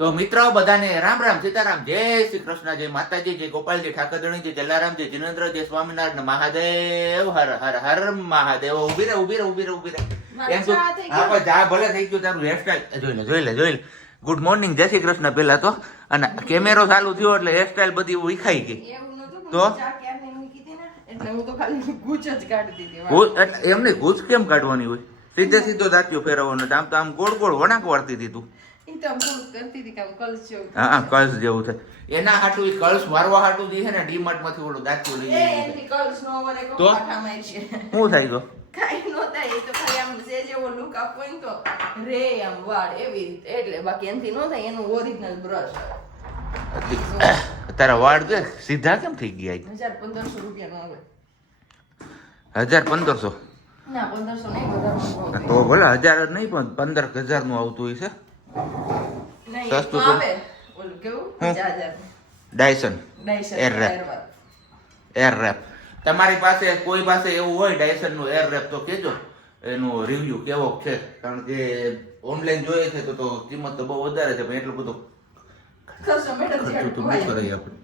તો મિત્રો બધાને રામ રામ સીતારામ જય શ્રી કૃષ્ણ જય માતાજી જય ગોપાલજી ઠાકરધણી જય જલારામ જય જીનેન્દ્ર જય સ્વામિનારાયણ મહાદેવ હર હર હર મહાદેવ ઉભી રે એમ તો આપણે જા ભલે થઈ ગયું તારું હેરસ્ટાઈલ જોઈ લે ગુડ મોર્નિંગ જય શ્રી કૃષ્ણ પેલા તો અને કેમેરો ચાલુ થયો એટલે હેરસ્ટાઈલ બધી વિખાઈ ગઈ તો એમને ગૂંચ કેમ કાઢવાની હોય સીધો દાંતિયો ફેરવવાનો આમ તો આમ ગોળ ગોળ વણાક વાળતી હતી તું હા કલ્સ જેવું છે એના હાટું કલ્સ મારવા હાટું છે ને ડીમાર્ટ માંથી ઓલું દાંતિયો લઈ તો શું થાય ગયો કાઈ નો થાય તો ખાલી આમ જે જેવો લુક આપવો હોય તો રે આમ વાળ એવી રીતે એટલે બાકી એનથી નો થાય એનું ઓરિજિનલ બ્રશ તારા વાળ છે સીધા કેમ થઈ ગયા 1500 રૂપિયાનો આવે 1500 ના 1500 નહીં બધા તો ભલે 1000 નહીં પણ 15000 નું આવતું હોય છે સસ્તું તો આવે ઓલું કેવું 5000 ડાયસન એર રેપ તમારી પાસે કોઈ પાસે એવું હોય ડાયસન નું એર રેપ તો કેજો એનું રિવ્યુ કેવો છે કારણ કે ઓનલાઈન જોઈએ છે તો કિંમત તો બહુ વધારે છે પણ એટલું બધું ખર્ચો મેડમ ખર્ચો તો નહીં કરાય આપણે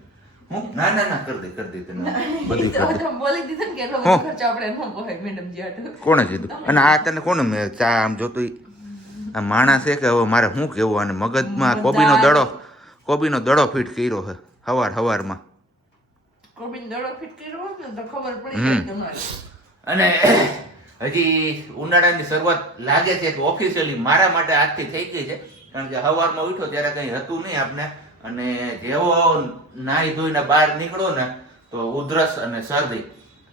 હું ના કરી દે તને બધી બોલી દીધું ને કે એટલો બધો ખર્ચો આપણે ન પોહાય મેડમ જી આટલું કોણે કીધું અને આ તને કોને મેં ચા આમ જોતું આ માણસ છે કે હવે મારે શું કેવું અને મગજમાં કોબીનો દડો ફિટ કર્યો છે હવારમાં કોબીનો દડો ફિટ કર્યો હોત ને તો ખબર પડી જાય તમારે અને હજી ઉનાળાની શરૂઆત લાગે છે કે ઓફિશિયલી મારા માટે આજથી થઈ ગઈ છે કારણ કે સવારમાં ઉઠો ત્યારે કંઈ હતું નહીં આપણે અને જેવો નાહી ધોઈને બહાર નીકળો ને તો ઉધરસ અને શરદી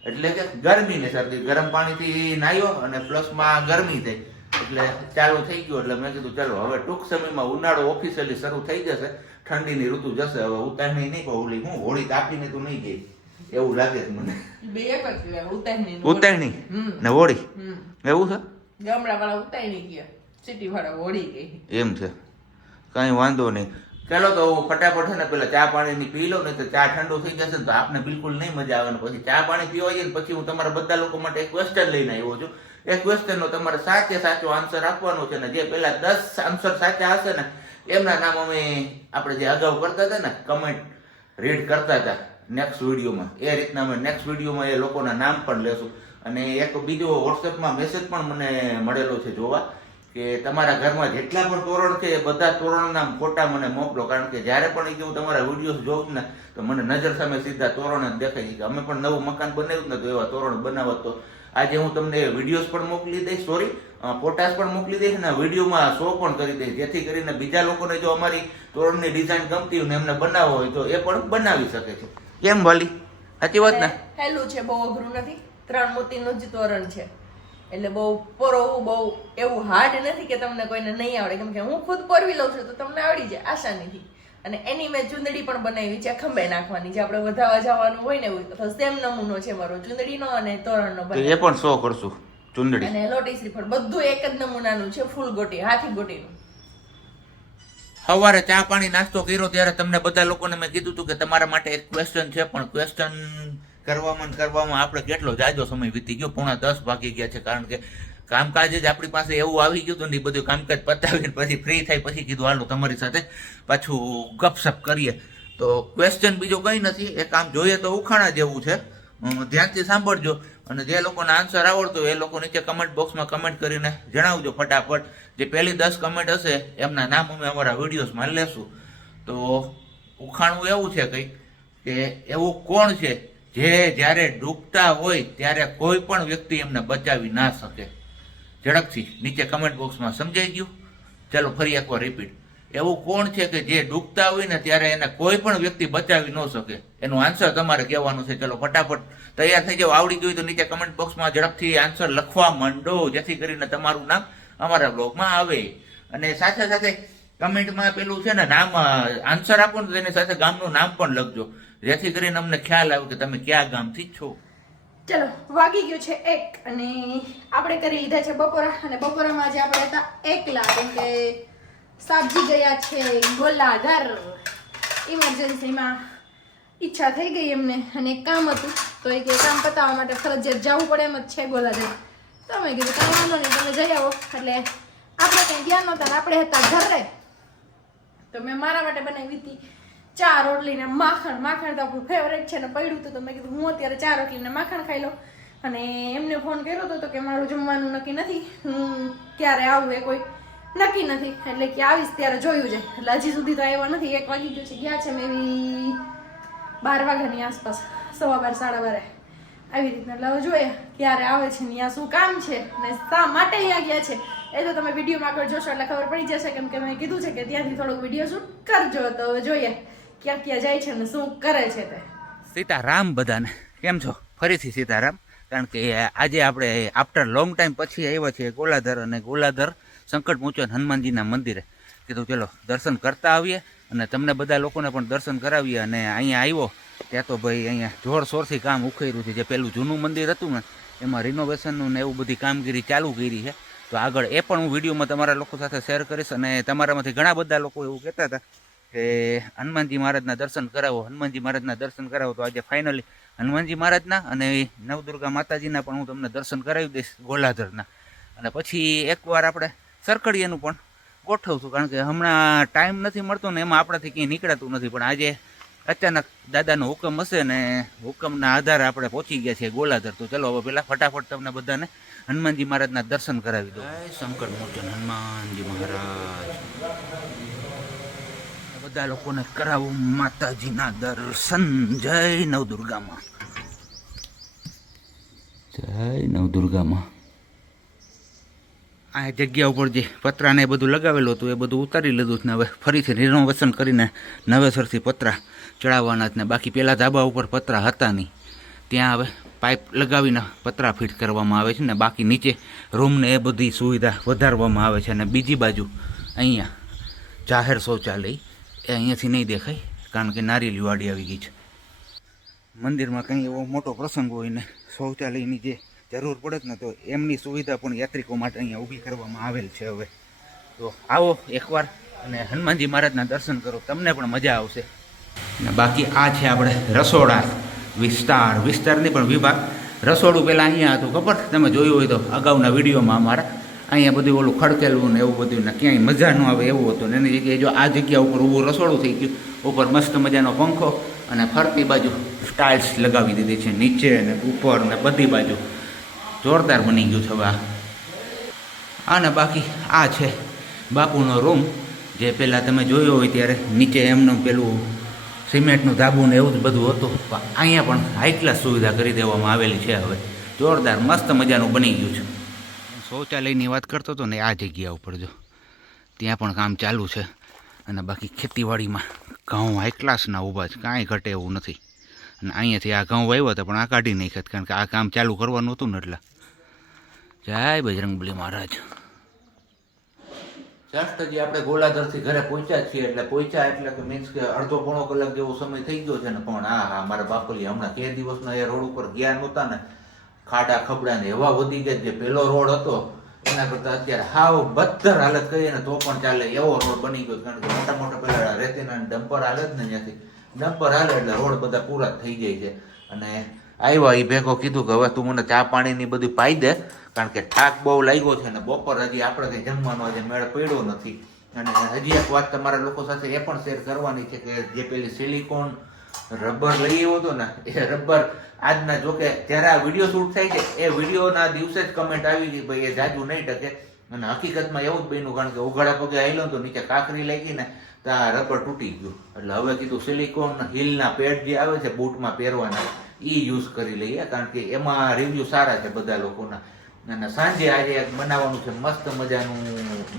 એટલે કે ગરમી ને શરદી ગરમ પાણીથી નાહ્યો અને પ્લસમાં ગરમી થઈ એટલે ચાલુ થઈ ગયું એટલે મેં કીધું ચાલો હવે ટૂંક સમયમાં ઉનાળો ઓફિશિયલી શરૂ થઈ જશે ઠંડીની ઋતુ જશે હવે ઉતારણી નહીં કહું હું હોળી તાપીને તું નહીં ગઈ એવું લાગે છે મને બે એક જ કહેવાય ઉતારણી ને હોળી એવું છે ગામડાવાળા ઉતારણી ગયા સિટી વાળા હોળી ગઈ એમ છે કઈ વાંધો નહીં ચાલો તો હું ફટાફટ છે ને પેલા ચા પાણીની પી લઉં ને તો ચા ઠંડુ થઈ જશે ને તો આપને બિલકુલ નહીં મજા આવે ને પછી ચા પાણી પીવા જઈએ ને પછી હું તમારા બધા લોકો માટે એક ક્વેશ્ચન લઈને આવ્યો છું એ ક્વેશ્ચનનો તમારે સાચો આન્સર આપવાનો છે ને જે પેલા 10 આન્સર સાચા હશે ને એમના નામ અમે આપણે જે અગાઉ કરતા હતા ને કમેન્ટ રીડ કરતા હતા નેક્સ્ટ વિડીયોમાં એ રીતના અમે નેક્સ્ટ વિડીયોમાં એ લોકોના નામ પણ લેશું અને એક બીજો વોટ્સએપમાં મેસેજ પણ મને મળેલો છે જોવા કે તમારા ઘરમાં જેટલા પણ તોરણ છે એ બધા તોરણના ફોટા મને મોકલો કારણ કે જ્યારે પણ હું તમારા વિડીયોઝ જોઉં ને તો મને નજર સામે સીધા તોરણ જ દેખાય છે કે અમે પણ નવું મકાન બનાવ્યું ને તો એવા તોરણ બનાવત તો આજે હું તમને વિડીયોઝ પણ મોકલી દઈશ ફોટાસ પણ મોકલી દઈશ અને વિડીયોમાં શો પણ કરી દઈશ જેથી કરીને બીજા લોકોને જો અમારી તોરણની ડિઝાઇન ગમતી હોય ને એમને બનાવવો હોય તો એ પણ બનાવી શકે છે કેમ વાલી સાચી વાત ને હેલું છે બહુ અઘરું નથી 3 મોતીનું જ તોરણ છે એટલે બહુ પરોવું બહુ એવું હાર્ડ નથી કે તમને કોઈને નહીં આવડે કેમ કે હું ખુદ પરવી લઉં છું તો તમને આવડી જાય આસાનીથી અને એની મેં ચુંદડી પણ બનાવી છે ખંભે નાખવાની જે આપણે વધાવા જવાનું હોય ને એવું તો સેમ નમૂનો છે મારો ચુંદડીનો અને તોરણનો એ પણ શો કરશું ચુંદડી અને લોટી શ્રીફળ બધું એક જ નમૂનાનું છે ફૂલ ગોટી હાથી ગોટીનું સવારે ચા પાણી નાસ્તો કર્યો ત્યારે તમને બધા લોકોને મેં કીધું હતું કે તમારા માટે એક ક્વેશ્ચન છે પણ ક્વેશ્ચન કરવામાં આપણે કેટલો જાજો સમય વીતી ગયો 9:30 વાગી ગયા છે કારણ કે કામકાજ જ આપણી પાસે એવું આવી ગયું હતું ને બધું કામકાજ પતાવીને પછી ફ્રી થાય પછી કીધું હાલો તમારી સાથે પાછું ગપસપ કરીએ તો ક્વેશ્ચન બીજો કંઈ નથી એ કામ જોઈએ તો ઉખાણા જેવું છે ધ્યાનથી સાંભળજો અને જે લોકોને આન્સર આવડતો એ લોકો નીચે કમેન્ટ બોક્સમાં કમેન્ટ કરીને જણાવજો ફટાફટ જે પહેલી 10 કમેન્ટ હશે એમના નામ અમે અમારા વિડીયોઝમાં લેશું તો ઉખાણું એવું છે કંઈ કે એવું કોણ છે જે જ્યારે ડૂબતા હોય ત્યારે કોઈ પણ વ્યક્તિ એમને બચાવી ના શકે ઝડપથી નીચે કમેન્ટ બોક્સમાં સમજાઈ ગયું ચાલો ફરી એકવાર રિપીટ એવું કોણ છે કે જે ડૂબતા હોય ને ત્યારે એને કોઈ પણ વ્યક્તિ બચાવી ન શકે એનું આન્સર તમારે કહેવાનું છે ચલો ફટાફટ તૈયાર થઈ જાવ આવડી ગયું તો નીચે કમેન્ટ બોક્સમાં ઝડપથી આન્સર લખવા માંડો જેથી કરીને તમારું નામ અમારા બ્લોગમાં આવે અને સાથે સાથે કમેન્ટમાં પેલું છે ને નામ આન્સર આપો ને તેની સાથે ગામનું નામ પણ લખજો જેથી કરીને અમને ખ્યાલ આવે કે તમે કયા ગામથી છો ચલો વાગી ગયું છે 1 અને આપણે કરી લીધા છે બપોરા અને બપોરામાં આજે આપણે હતા એકલા કેમ કે સાબજી ગયા છે ગોલાઘર ઇમરજન્સીમાં ઈચ્છા થઈ ગઈ એમને અને કામ હતું તો એ કે કામ પતાવવા માટે ફરજિયાત જવું પડે એમ જ છે ગોલાઘર તો અમે કીધું કાંઈ વાંધો નહીં તમે જઈ આવો એટલે આપણે કંઈ ગયા નહોતા આપણે હતા ઘરે તો મેં મારા માટે બનાવી હતી 4 રોટલી ને માખણ. માખણ તો આપણું ફેવરેટ છે ને પડ્યું હતું, તો મેં કીધું હું અત્યારે 4 રોટલી ને માખણ ખાઈ લઉં. અને એમને ફોન કર્યો હતો તો કે મારું જમવાનું નક્કી નથી, હું ક્યારે આવું એ કોઈ નક્કી નથી, એટલે કે આવીશ ત્યારે જોયું જાય. એટલે હજી સુધી તો આવ્યા નથી. 1 વાગી ગયો છે, ગયા છે મેં 12 વાગ્યાની આસપાસ, 12:15 12:30 આવી રીતના. એટલે હવે જોઈએ ક્યારે આવે છે ને ત્યાં શું કામ છે ને શા માટે અહીંયા ગયા છે એ તો તમે વિડીયોમાં આગળ જોશો એટલે ખબર પડી જશે, કેમ કે મેં કીધું છે કે ત્યાંથી થોડોક વિડીયો શૂટ કરજો. તો હવે જોઈએ ક્યાં ક્યાં જાય છે ને શું કરે છે તે. સીતારામ બધાને, કેમ છો? ફરીથી સીતારામ. કારણ કે આજે આપણે આફ્ટર લોંગ ટાઈમ પછી આવ્યા છીએ ગોલાધર, અને ગોલાધર સંકટ મોચન હનુમાનજીના મંદિરે. કીધું ચલો દર્શન કરતા આવીએ અને તમને બધા લોકોને પણ દર્શન કરાવીએ. અને અહીંયા આવ્યો ત્યાં તો ભાઈ અહીંયા જોરશોરથી કામ ઉખેર્યું છે. જે પેલું જૂનું મંદિર હતું ને એમાં રિનોવેશનનું ને એવું બધી કામગીરી ચાલુ કરી છે. તો આગળ એ પણ હું વિડીયોમાં તમારા લોકો સાથે શેર કરીશ. અને તમારામાંથી ઘણા બધા લોકો એવું કહેતા હતા કે હનુમાનજી મહારાજના દર્શન કરાવો, હનુમાનજી મહારાજના દર્શન કરાવો. તો આજે ફાઇનલી હનુમાનજી મહારાજના અને નવદુર્ગા માતાજીના પણ હું તમને દર્શન કરાવી દઈશ ગોલાધરના. અને પછી એકવાર આપણે સરકડીયાનું પણ ગોઠવશું, કારણ કે હમણાં ટાઈમ નથી મળતો ને એમાં આપણાથી ક્યાંય નીકળાતું નથી. પણ આજે અચાનક દાદાનો હુકમ હશે ને હુકમના આધારે આપણે પહોંચી ગયા છીએ ગોલાધર. તો ચલો હવે પહેલાં ફટાફટ તમને બધાને હનુમાનજી મહારાજના દર્શન કરાવી દો. જય શંકર મોચન હનુમાનજી મહારાજ. બધા લોકોને કરાવું માતાજીના દર્શન. જય નવદુર્ગામાં, જય નવદુર્ગામાં. આ જગ્યા ઉપર જે પતરાને એ બધું લગાવેલું હતું એ બધું ઉતારી લીધું ને હવે ફરીથી રિનોવેશન કરીને નવેસરથી પતરા ચડાવવાના જ ને. બાકી પહેલાં ધાબા ઉપર પતરા હતા નહીં, ત્યાં હવે પાઇપ લગાવીને પતરા ફિટ કરવામાં આવે છે ને. બાકી નીચે રૂમને એ બધી સુવિધા વધારવામાં આવે છે. અને બીજી બાજુ અહીંયા જાહેર શૌચાલય એ અહીંયાથી નહીં દેખાય, કારણ કે નારિયેળી વાડી આવી ગઈ છે. મંદિરમાં કંઈ એવો મોટો પ્રસંગ હોય ને શૌચાલયની જે જરૂર પડે ને તો એમની સુવિધા પણ યાત્રિકો માટે અહીંયા ઊભી કરવામાં આવેલ છે. હવે તો આવો એકવાર અને હનુમાનજી મહારાજના દર્શન કરો, તમને પણ મજા આવશે. અને બાકી આ છે આપણે રસોડા વિસ્તારની પણ વિભાગ. રસોડું પહેલાં અહીંયા હતું, ખબર તમે જોયું હોય તો અગાઉના વિડીયોમાં અમારા. અહીંયા બધું ઓલું ખડકેલું ને એવું બધું ને ક્યાંય મજા ન આવે એવું હતું ને એની જગ્યાએ જો આ જગ્યા ઉપર ઊભું રસોડું થઈ ગયું. ઉપર મસ્ત મજાનો પંખો અને ફરતી બાજુ સ્ટાઇલ્સ લગાવી દીધી છે, નીચે ને ઉપર ને બધી બાજુ જોરદાર બની ગયું છે. હવે અને બાકી આ છે બાપુનો રૂમ, જે પહેલાં તમે જોયો હોય ત્યારે નીચે એમનું પેલું સિમેન્ટનું ધાબું ને એવું જ બધું હતું. અહીંયા પણ હાઈ ક્લાસ સુવિધા કરી દેવામાં આવેલી છે. હવે જોરદાર મસ્ત મજાનું બની ગયું છે. શૌચાલયની વાત કરતો હતો ને આ જગ્યા ઉપર જો ત્યાં પણ કામ ચાલુ છે. અને બાકી ખેતીવાડીમાં ઘઉં હાઈ ક્લાસના ઊભા છે, કાંઈ ઘટે એવું નથી. અને અહીંયાથી આ ઘઉં વાવ્યા હતા પણ આ કાઢી નાખ્યા, કારણ કે આ કામ ચાલુ કરવાનું હતું ને એટલે. જય બજરંગબલી મહારાજ. જસ્ટ હજી આપણે ગોલાધરથી ઘરે પહોંચ્યા છીએ, એટલે પહોંચ્યા એટલે કે મીન્સ કે અડધો પોણો કલાક જેવો સમય થઈ ગયો છે ને. પણ હા મારા બાપલી હમણાં 2 દિવસના એ રોડ ઉપર ગયા નહોતા ને, ખાડા ખબડા ને એવા વધી ગયા. જે પેલો રોડ હતો એના કરતા અત્યારે હાવ બદતર હાલત કહીએ ને તો પણ ચાલે એવો રોડ બની ગયો. કારણ કે મોટા મોટા પેલા રેતીના ડમ્પર હાલે જ ને, ત્યાંથી ડમ્પર હાલે એટલે રોડ બધા પૂરા થઈ જાય છે. અને આવ્યા એ ભેગો કીધું કે હવે તું મને ચા પાણીની બધું પાઈ દે, કારણ કે થાક બહુ લાગ્યો છે ને બપોર હજી આપણે કંઈ જમવાનો આજે મેળ પડ્યો નથી. અને હજી એક વાત તમારા લોકો સાથે એ પણ શેર કરવાની છે કે જે પેલી સિલિકોન રબર લઈ આવ્યો હતો ને એ રબર આજના, જોકે જ્યારે આ વિડીયો શૂટ થાય છે એ વિડીયોના દિવસે જ કમેન્ટ આવી ગઈ ભાઈ એ જાજુ નહીં ટકે. અને હકીકતમાં એવું જ બન્યું, કારણ કે ઉઘાડા પગે આવેલો તો નીચે કાંકરી લાગી ને તો આ રબર તૂટી ગયું. એટલે હવે કીધું સિલિકોન હિલના પેડ જે આવે છે બૂટમાં પહેરવાના એ યુઝ કરી લઈએ, કારણ કે એમાં રિવ્યુ સારા છે બધા લોકોના. અને સાંજે આજે એક બનાવવાનું છે મસ્ત મજાનું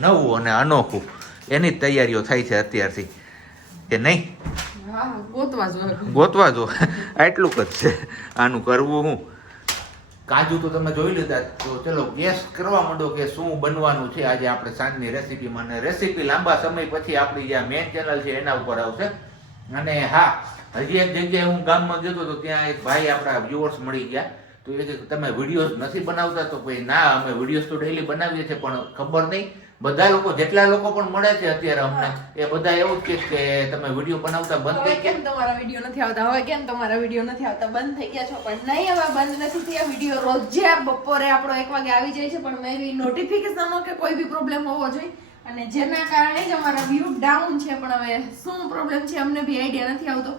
નવું અને અનોખું, એની જ તૈયારીઓ થાય છે અત્યારથી, કે નહીં? ગોતવા જો આટલું જ છે આનું કરવું. હું કાજુ તો તમે જોઈ લીધા, તો ચલો ગેસ કરવા માંડો કે શું બનવાનું છે આજે આપણે સાંજની રેસીપીમાં. અને રેસીપી લાંબા સમય પછી આપણી જે મેઇન ચેનલ છે એના ઉપર આવશે. અને હા, હજી એક જગ્યાએ હું ગામમાં જતો તો ત્યાં એક ભાઈ આપણા વ્યુઅર્સ મળી ગયા. તો એ કે તમે વિડીયોઝ નથી બનાવતા? તો ભાઈ ના, અમે વિડીયોઝ તો ડેઈલી બનાવીએ છીએ, પણ ખબર નહીં બધા લોકો, જેટલા લોકો પણ મળે છે અત્યારે અમને, એ બધા એવું જ કે તમે વિડીયો બનાવતા બંધ થઈ ગયા. કેમ તમારા વિડીયો નથી આવતા? હવે કેમ તમારા વિડીયો નથી આવતા? બંધ થઈ ગયા છો? પણ નહીં, હવે બંધ નથી થયા. વિડીયો રોજે બપોરે આપણો 1 વાગે આવી જાય છે, પણ મેં નોટિફિકેશનનો કે કોઈ બી પ્રોબ્લેમ હોવો જોઈએ અને જેના કારણે જ અમારા વ્યૂ ડાઉન છે, પણ હવે શું પ્રોબ્લેમ છે અમને બી આઈડિયા નથી આવતો.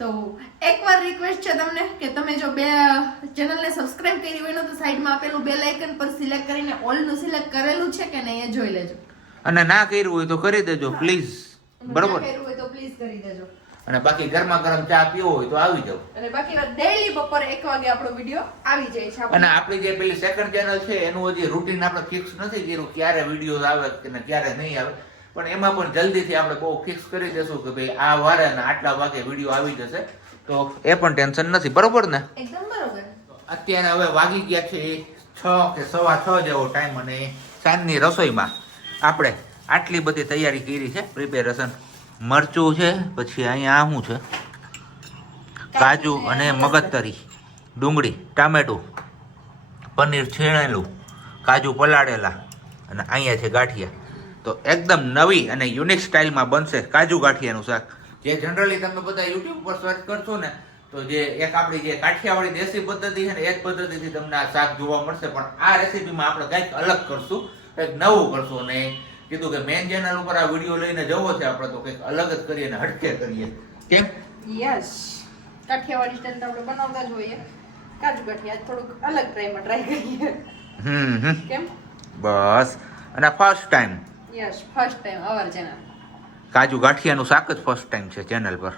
તો એકવાર રિક્વેસ્ટ છે તમને કે તમે જો બે ચેનલને સબસ્ક્રાઇબ કરી હોય ને તો સાઈડમાં આપેલું બેલ આઇકન પર સિલેક્ટ કરીને ઓલ નું સિલેક્ટ કરેલું છે કે નહીં એ જોઈ લેજો. અને ના કર્યું હોય તો કરી દેજો પ્લીઝ, બરોબર? કર્યું હોય તો પ્લીઝ કરી દેજો. અને બાકી ગરમા ગરમ ચા પીવો હોય તો આવી જાવ. અને બાકી ડેઈલી બપોરે 1 વાગે આપણો વિડિયો આવી જાય છે. અને આપણી જે પેલી સેકન્ડ ચેનલ છે એનું હજી રૂટીન આપણે ફિક્સ નથી કર્યું, ક્યારે વિડીયો આવે કે ક્યારે નહીં આવે, પણ એમાં પણ જલ્દીથી આપણે બહુ ફિક્સ કરી દેશું કે ભાઈ આ વારે અને આટલા વાગે વિડીયો આવી જશે, તો એ પણ ટેન્શન નથી, બરોબર ને? એકદમ બરોબર. અત્યારે હવે વાગી ગયા છે 6 કે 6:15 જેવો ટાઈમ, અને સાંજની રસોઈમાં આપણે આટલી બધી તૈયારી કરી છે, પ્રિપેરેશન. મરચું છે, પછી અહીંયા શું છે, કાજુ અને મગજતરી, ડુંગળી, ટામેટું, પનીર છીણેલું, કાજુ પલાળેલા, અને અહીંયા છે ગાંઠિયા. તો એકદમ નવી અને યુનિક સ્ટાઇલમાં બનશે કાજુ ગાંઠિયાનું શાક. જે જનરલી તમે બધા યુટ્યુબ પર સર્ચ કરશો ને તો જે એક આપણી જે કાઠિયાવાડી દેશી પદ્ધતિ છે ને એ જ પદ્ધતિથી તમને આ શાક જોવા મળશે, પણ આ રેસીપીમાં આપણે કંઈક અલગ કરશું, કંઈક નવું કરશું. અને કીધું કે મેન ચેનલ ઉપર આ વિડીયો લઈને જવો છે આપણે, તો કંઈક અલગ જ કરીએ અને હટકે કરીએ. કેમ? યસ, કાઠિયાવાડી સ્ટાઈલ તો આપણે બનાવતા જ હોઈએ. કાજુ ગાંઠિયા થોડુંક અલગ ટ્રાય કરીએ. કેમ? બસ. અને first time yes, first time our channel કાજુ ગાંઠિયાનું શાક જ ફર્સ્ટ ટાઈમ છે ચેનલ પર.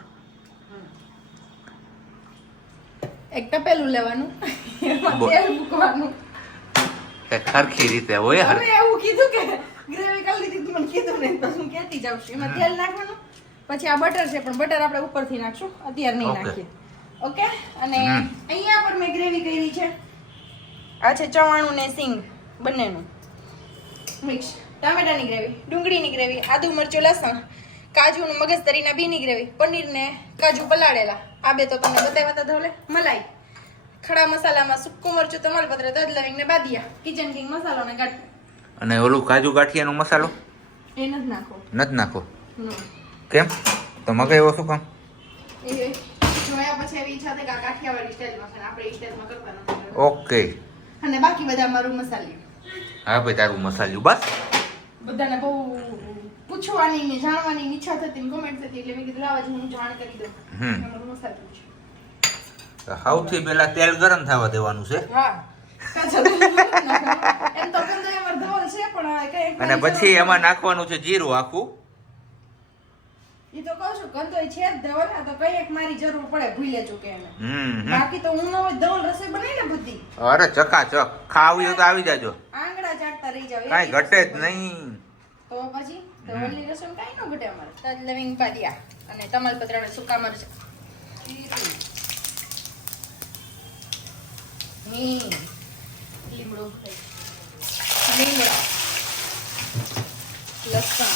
એક તપેલું લેવાનું, એમાં તેલ મૂકવાનું. સરખી રીતે હોય. હવે એવું કીધું કે ગ્રેવી કરી લીધી, મને કીધું નહીં તો હું કહેતી જાઉં છું. એમાં તેલ નાખવાનું, પછી આ બટર છે, પણ બટર આપણે ઉપરથી નાખશું, અત્યારે નહીં નાખીએ. ઓકે. અને અહીંયા પર મેં ગ્રેવી કરી છે. આ છે ચવાણું ને સિંગ બંનેનું મિક્સ. ટામેટાની ગ્રેવી, ડુંગળીની ગ્રેવી, આદુ મરચું લસણ, કાજુ અને મગજતરીના બીની ગ્રેવી, પનીર ને કાજુ પલાળેલા. આ બે તો તમને બતાવ્યા હતા ધોલે. મલાઈ, ખડા મસાલામાં સૂકું મરચું, તમાલપત્ર, તજ, લવિંગ ને બાદિયા, કિચન કિંગ મસાલો ને ગાંઠિયા. અને ઓલું કાજુ ગાંઠિયાનો મસાલો એ નથી નાખો. નથી નાખો? કેમ? તો મગાવ્યો શું કામ? એ જોયા પછી એવી ઈચ્છા થઈ કે આ કાઠિયાવાડી સ્ટાઈલમાં છે, આપણે એ સ્ટાઈલમાં કરતા નથી. ઓકે. અને બાકી બધા મારું મસાલી. હા ભાઈ, તારું મસાલ્યું બસ. બધાને બહુ પૂછવાની ને જાણવાની ઈચ્છા થતી, કોમેન્ટ થતી, એટલે મેં કીધું લાવા જ હું જાણ કરી દઉં. મારું મસાલું છે. સૌથી પહેલા તેલ ગરમ થવા દેવાનું છે. હા, કાચા તેલ નાખવાનું. એમ તો કંદો એમાં ધોલ છે, પણ કઈ અને પછી એમાં નાખવાનું છે જીરું આખું. ઈ તો કહું છું, કંદો છે જ ધોલ, આ તો કઈ એક મારી જરૂર પડે, ભૂલે ચૂકે એને. બાકી તો હું ન હોય ધોલ રસોઈ બનાવી ને બધી. અરે ચકાચક, ખાવું હોય તો આવી જાજો. આંગળા ચાટતા રહી જાવ. કાઈ ઘટે જ નહીં. તો પછી ધોલની રસોઈ કાઈ ન ઘટે અમારે. તજ, લવિંગ, બાદિયા અને તમાલપત્ર અને સૂકા મરચાં. લીમડો, લીમડા, લસણ,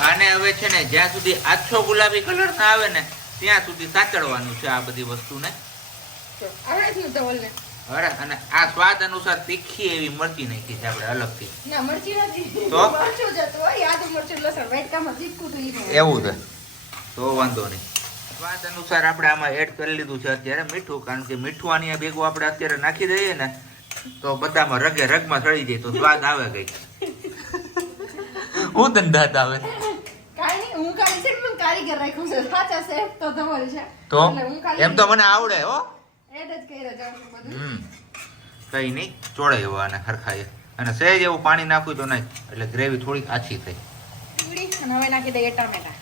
આને હવે છે ને જ્યાં સુધી આછો ગુલાબી કલર ના આવે ને ત્યાં સુધી સાચડવાનું છે આ બધી વસ્તુને. આવડે છે ધોલ ને. અરે, અને આ સ્વાદ અનુસાર તીખી એવી મરચી નાખી છે આપણે અલગથી. ના, મરચી નથી. તો મરચું જ હતું હોય, આદુ મરચું લસણ વાટકામાં તીખું તો ઈ એવું છે તો વાંધો નહીં. સ્વાદ અનુસાર આપણે આમાં એડ કરી લીધું છે અત્યારે મીઠું, કારણ કે મીઠું આની ભેગું આપણે અત્યારે નાખી દઈએ ને તો બધામાં રગે રગમાં ચડી જાય તો સ્વાદ આવે કઈક. હું ધંધાત આવે કાઈ નહીં, હું ખાલી છે ને કારીગર રાખ્યું છે, સાચા શેફ તો ધવલ છે. તો એટલે હું ખાલી એમ તો મને આવડે હો. એડ જ કર્યા જાઉં છું બધું. કઈ નહીં, ચોળાય એવા અને હરખાય. અને સહેજ એવું પાણી નાખ્યું તો નહીં, એટલે ગ્રેવી થોડીક આછી થઈ. ડુંગળી અને હવે નાખી દઈએ ટામેટા.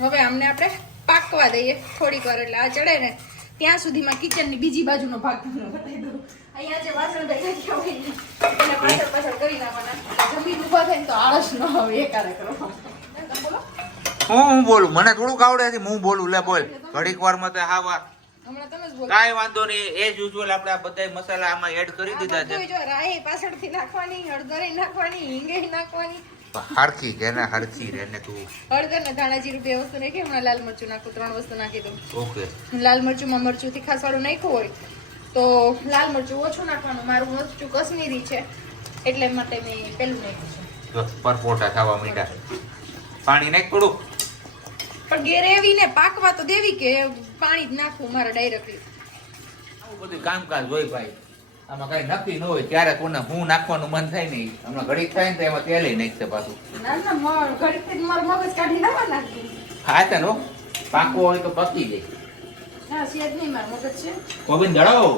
હવે આમને આપણે પાકવા દઈએ થોડીક વાર, એટલે આ ચડે ને ત્યાં સુધીમાં કિચનની બીજી બાજુનો ભાગ તમને બતાવી દઉં. અહીંયા જે વાસણ ઢાંક્યા હોય ને એને પાછળ કરી નાખવાના. જમીન ઊભા થાય ને તો આળસ ન આવે એ કાર્ય કરો. બોલો. હું બોલું, મને થોડુંક આવડે છે, હું બોલું. લે બોલ. ઘડીક વારમાં તો હા વાત. હમણાં તમે જ બોલો. કાંઈ વાંધો નહીં, એઝ યુઝ્યુઅલ આપણે આ બધા મસાલા આમાં એડ કરી દીધા છે. જો રાઈ પાછળથી નાખવાની, હળદર નાખવાની, હિંગ નાખવાની. હરખી કે ને હરખી રે ને તું. હળદર ને ધાણા જીરું બે વસ્તુ નાખી, હમણાં લાલ મરચું નાખું, 3 વસ્તુ નાખી દઉં. ઓકે. લાલ મરચુંમાં મરચું તીખાસ વાળું નાખ્યું હોય તો લાલ મરચું ઓછું નાખવાનું. મારું મરચું કશ્મીરી છે એટલે માટે મેં પેલું નાખ્યું છે. જો પરપોટા ખાવા માંડ્યા. પાણી નાખ થોડું. પણ ગ્રેવી ને પાકવા તો દેવી કે પાણી જ નાખવું મારે ડાયરેક્ટલી. આવું બધું કામકાજ હોય ભાઈ. આમાં કઈ નક્કી ન હોય ત્યારે કોને હું નાખવાનું મન થાય નહીં. હમણાં ઘડીક થાય ને તો એમાં તેલ નાખશે પાછું. ના ના ઘડીથી જ મારું મગજ કાઢી ના નાખી. હા ચાલો પાકો હોય તો પકી જાય. ના સેજ નહીં મારું મગજ છે. કોબીન દળાવો.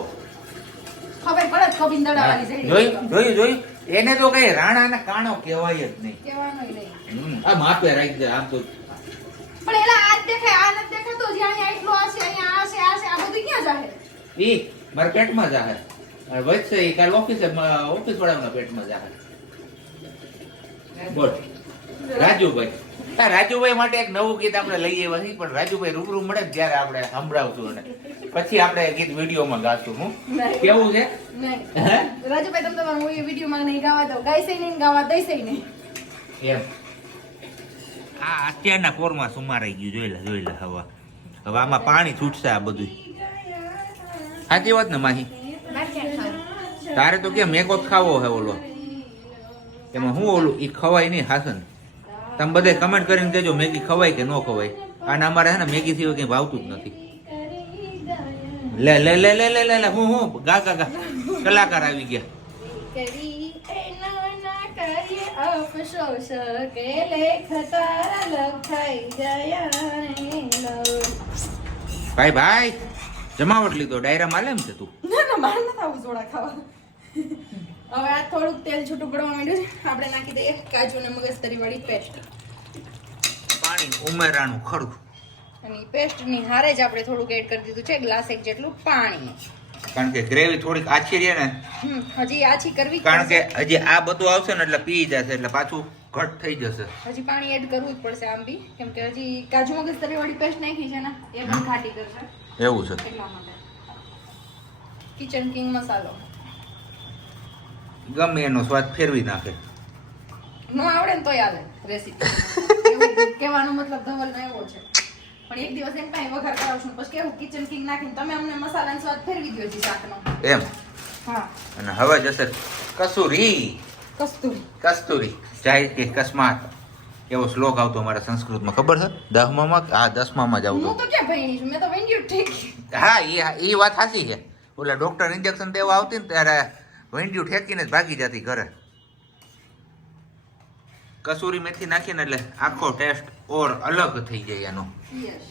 ખબર પડે જ કોબીન દળાવાની છે. જોયું એને તો કઈ રાણા ને કાણો કહેવાય જ નહીં. કહેવાનું નહીં. આ માપે રાખી દે આમ તો. પણ એલા આજ દેખાય આ નથી દેખાતો જ્યાં અહીંયા એટલો હશે અહીંયા આ છે આ બધું ક્યાં જાહે? ઈ મારા પેટમાં જાહે. અને વચ્ચે ઈ કાલ ઓફિસ વાળાના પેટમાં જાહે. બોલ રાજુભાઈ. આ રાજુભાઈ માટે એક નવું ગીત આપણે લઈ આવ્યા છીએ, પણ રાજુભાઈ રૂબરૂ મળે ને ત્યારે આપણે સંભળાવશું અને પછી આપણે ગીત વિડીયોમાં ગાશું. હું કેવું છે? નહીં રાજુભાઈ તમે તમારું હું વિડીયોમાં નહીં ગાવા દો. ગાઈસે નહીં ગાવા દઈશે નહીં. એમ આ અત્યારના કોરમાં સુમારાઈ ગયું. જોઈ લે હવા. હવે આમાં પાણી છૂટશે આ બધું. સાચી વાત ને માહી? તારે તો કેમ મેકો ખાવો હે ઓલો? એમાં હું ઓલું ઈ ખવાય નહીં હાસન. તમે બધા કમેન્ટ કરીને કહેજો મેગી ખવાય કે ન ખવાય. અને અમારે હે ને મેગી થી કઈ ભાવતું જ નથી. લે લે લે લે લે લે હું ગા ગા ગા કલાકાર આવી ગયા. કરી એના કરીએ અફસોસ કે લેખ તારા લખાઈ ગયા રે ભાઈ ભાઈ જમાવટ લીધો ડાયરા માલે એમ છે તું? ના મારે નથી આવું સોડા ખાવા. હવે આ થોડુંક તેલ છૂટું પડવા માંડ્યું છે. આપણે નાખી દઈએ કાજુ અને મગજતરી વાળી પેસ્ટ. પાણી ઉમેરાનું ખરું. અને પેસ્ટની હારે જ આપણે થોડુંક એડ કરી દીધું છે ગ્લાસ એક જેટલું પાણી. કારણ કે ગ્રેવી થોડીક આછી રહે ને, હજી આછી કરવી કારણ કે હજી આ બધું આવશે ને એટલે પી જશે, એટલે પાછું ઘટ થઈ જશે. હજી પાણી એડ કરવું જ પડશે આમ બી, કેમ કે હજી કાજુ મગજતરી વાળી પેસ્ટ નાખી છે ને એ પણ ખાટી કરશે. એવું છે. એટલા માટે કિચન કિંગ મસાલો ગમે એનો સ્વાદ ફેરવી નાખે. નો આવડે ને તોય હાલે રેસીપી. કહેવાનો મતલબ ધવલ નો એવો છે. પણ એક દિવસ એમ કાંઈ વઘાર કરાવશું પછી કેવું કિચન કિંગ નાખીને તમે અમને મસાલાનો સ્વાદ ફેરવી દો જી શાકનો. એમ. હા. અને હવે જશે કસૂરી. કસ્તુરી જાય કે કસ્માત એવો શ્લોક આવતો અમારા સંસ્કૃતમાં, ખબર છે? 10માં હા 10માં જ આવતો. હું તો ક્યાં ભણી છું, મેં તો વેન્ડ્યુ ઠીક. હા એ વાત સાચી છે. ઓલા ડોક્ટર ઇન્જેક્શન દેવા આવતી ને ત્યારે વેંડ્યું ઠેકીને જ ભાગી જતી ઘરે. કસૂરી મેથી નાખીને એટલે આખો ટેસ્ટ ઓર અલગ થઈ જાય એનો. યસ.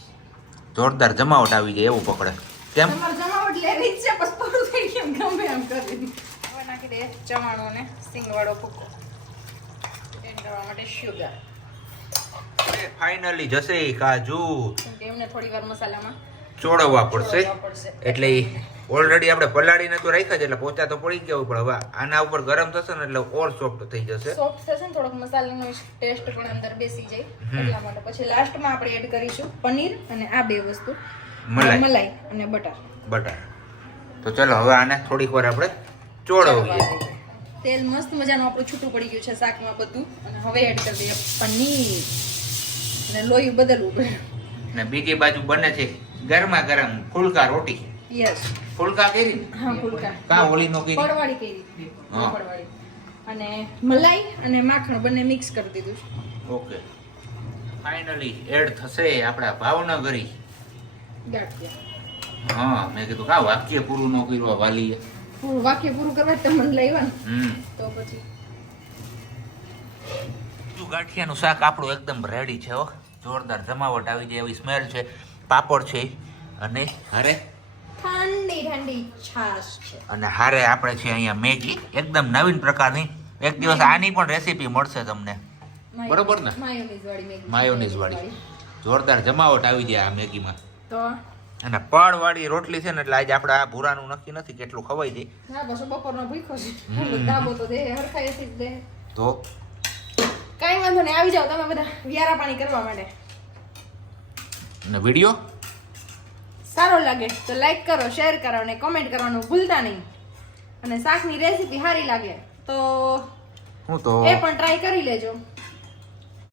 જોરદાર જમાવટ આવી જાય એવું પકડે. કેમ? તમારે જમાવટ લેવી જ છે બસ પૂરું થઈ ગયું ગમે એમ કરી. હવે નાખી દે ચવાણો ને સિંગવાળો ભૂકો. એડ કરવા માટે શુગર. ફાઇનલી જશે કાજુ. કેમ કે એમને થોડી વાર મસાલામાં ચોળવવા પડશે. એટલે ઓલરેડી આપણે પલાળીને તો રાખ્યા છે એટલે પોચા તો પડી ગયા હોય, પણ હવે આના ઉપર ગરમ થશે ને એટલે ઓર સોફ્ટ થઈ જશે. સોફ્ટ થશે ને થોડોક મસાલાનો ટેસ્ટ પણ અંદર બેસી જાય એટલા માટે. પછી લાસ્ટમાં આપણે એડ કરીશું પનીર અને આ બે વસ્તુ મલાઈ અને બટર. તો ચલો હવે આને થોડીક વાર આપણે ચોળવીએ. તેલ મસ્ત મજાનું આપણું છૂટું પડી ગયું છે શાકમાં બધું. અને હવે એડ કરી દઈએ પનીર અને લોહી બદલવું પડે. ને બીજી બાજુ બને છે ગરમા ગરમ ફુલકા રોટી. યસ. ફુલકા કરી? હા ફુલકા. કા ઓલી નો કરી? પડવાળી કરી. હા. પડવાળી. અને મલાઈ અને માખણ બંને મિક્સ કરી દીધું છે. ઓકે. ફાઇનલી એડ થશે આપણા ભાવનગરી ગાંઠિયા. હા મેં કીધું કા વાક્ય પૂરું ન કર્યું વાલીએ. વાક્ય પૂરું કરવા તો મને લાવ્યા ને તો પછી ગાંઠિયાનું શાક આપણું એકદમ રેડી છે હો. જોરદાર જમાવટ આવી જાય એવી સ્મેલ છે. પાપડ છે અને હારે ઠંડી છાશ છે. અને હારે આપણે છે અહીંયા મેગી એકદમ નવીન પ્રકારની. એક દિવસ આની પણ રેસીપી મળશે તમને, બરોબર ને? માયોનીઝ વાળી જોરદાર જમાવટ આવી જાય આ મેગીમાં. તો અને પડ વાળી રોટલી છે ને એટલે આજે આપણે આ ભૂરાનું નક્કી નથી કેટલું ખવાઈ જાય. હા બસ બપોરનો ભૂખો છે. દાબો તો દે હરખાઈથી જ દે. તો કાઈ વાંધો નહીં, આવી જાઓ તમે બધા વ્યારા પાણી કરવા માટે. અને વિડિયો સારો લાગે તો લાઈક કરો, શેર કરો અને કમેન્ટ કરવાનું ભૂલતા નહીં. અને શાકની રેસીપી સારી લાગે તો હું તો એ પણ ટ્રાય કરી લેજો.